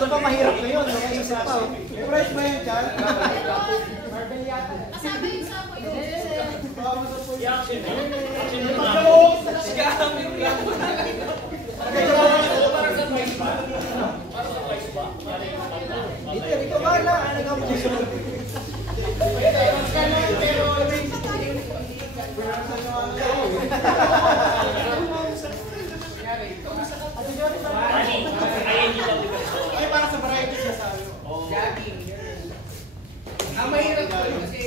Ito pa mahirap ngayon. Nakaisip pa. Price ba yan dyan? Marvel yata. Kasama yung sabo yun. Ito ba na? Ay, para sa variety siya sa ano. Jogging. Ang mahirap ko kasi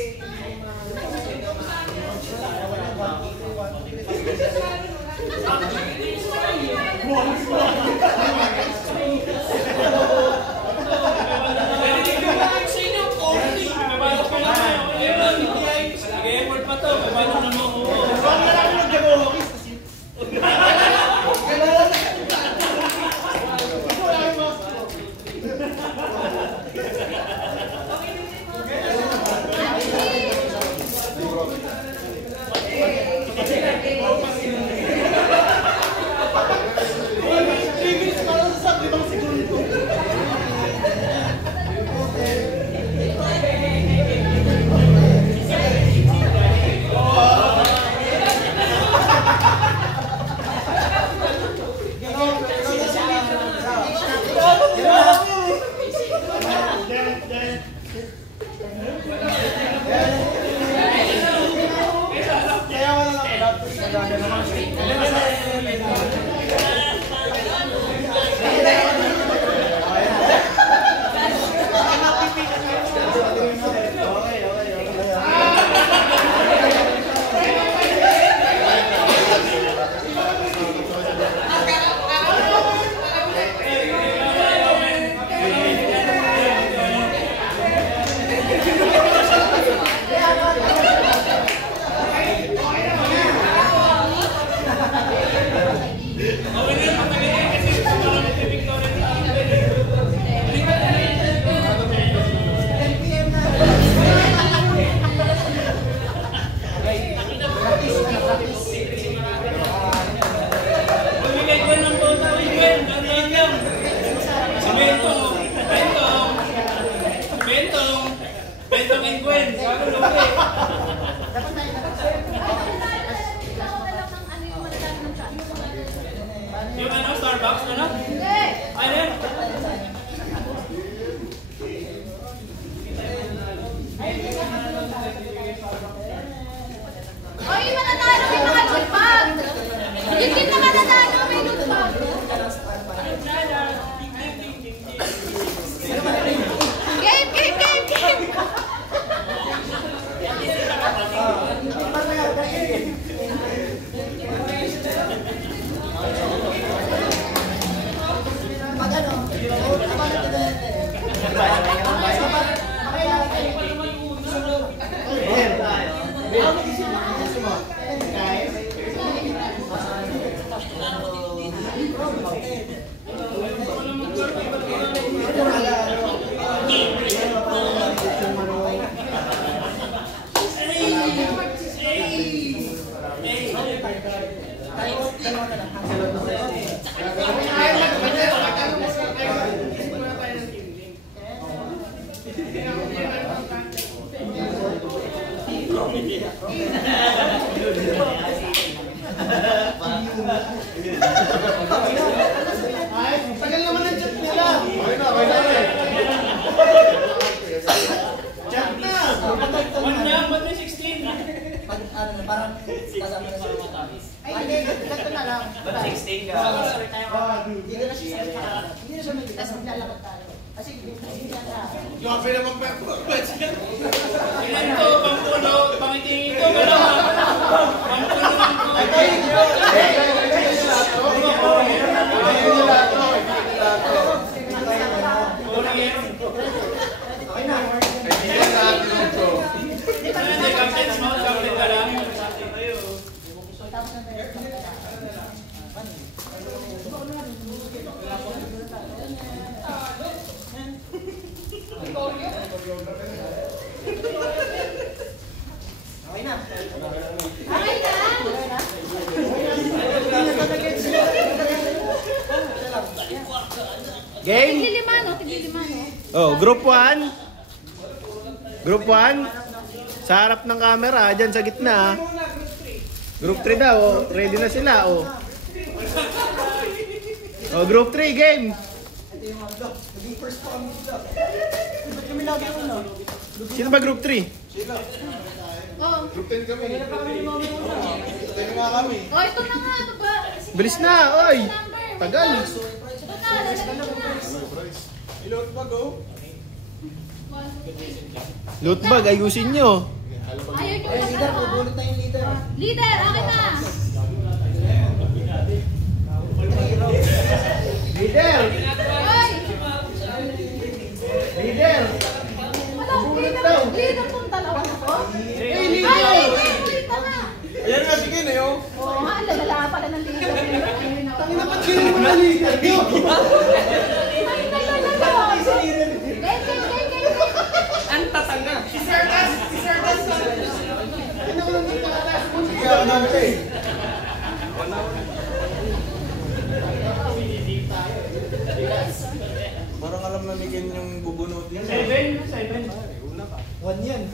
Yung ano, Starbucks, ano? Ayun. Oy, mananalo may mga loot bag. Hindi na mananalo may loot bag. Game, game, game, game. Dalawa na lang. Ayaw magkakalo. Magkakalo mo sa kayo. Isip mo na tayo ng team link. Ay, tagal naman ang chat nila. Okay na. Chat na. One lang, ba't may 16? Pag ano na, parang kasama na siya. Ay, hindi. Ganito na lang. Ba't 16 ka? Hindi na siya sa parang. Hindi na siya may tapos maglalakad tayo. Kasi hindi na tayo. Grabe naman performance yan. Tingnan ko, pampuno, pangitingin ko, gano'n ha? Pampuno lang ko. Okay na. Hindi, captain, small captain ka lang. Tapos na tayo. Okay na. Okay na. Game? Tiglilima, no? Tiglilima, no? Oh, group 1. Group 1. Sa harap ng camera, dyan sa gitna. Group 3 daw, oh. Ready na sila, oh. Oh, group 3, game. Ito yung mga vlog. Naging first pa kami dito. Ba't kami lagi una? Sino ba group 3? Oh. Group 10 kami. Kaya pa kami lumamit una. Tayo nga kami. Oh, ito na nga. Ito ba? Bilis na, oy. Tagal. Ito na. Lalagay ko na. Ilot ba go? Loot bag, ayusin nyo. Ayaw nyo Ay, lang leader, ano, ah. pupulot na yung leader. Leader, akin na. Leader! Hoy! Leader! Wala, leader tong dalawa na to. Ay, leader! Dito na. Ayan nga, sige na yun. Oo nga, ang lalala pala ng leader. Tangina pa kayo naman na leader nyo. Ay, lalala. Ang tatanga. Si Sir Tas. Sige ako namin eh. Parang alam na ni Ken yung bubunutin. 7. One yan.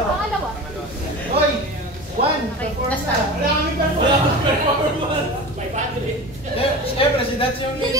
Pangalawa. Hoy! 1! Okay, last na. Siyempre, si Dats yung Sige,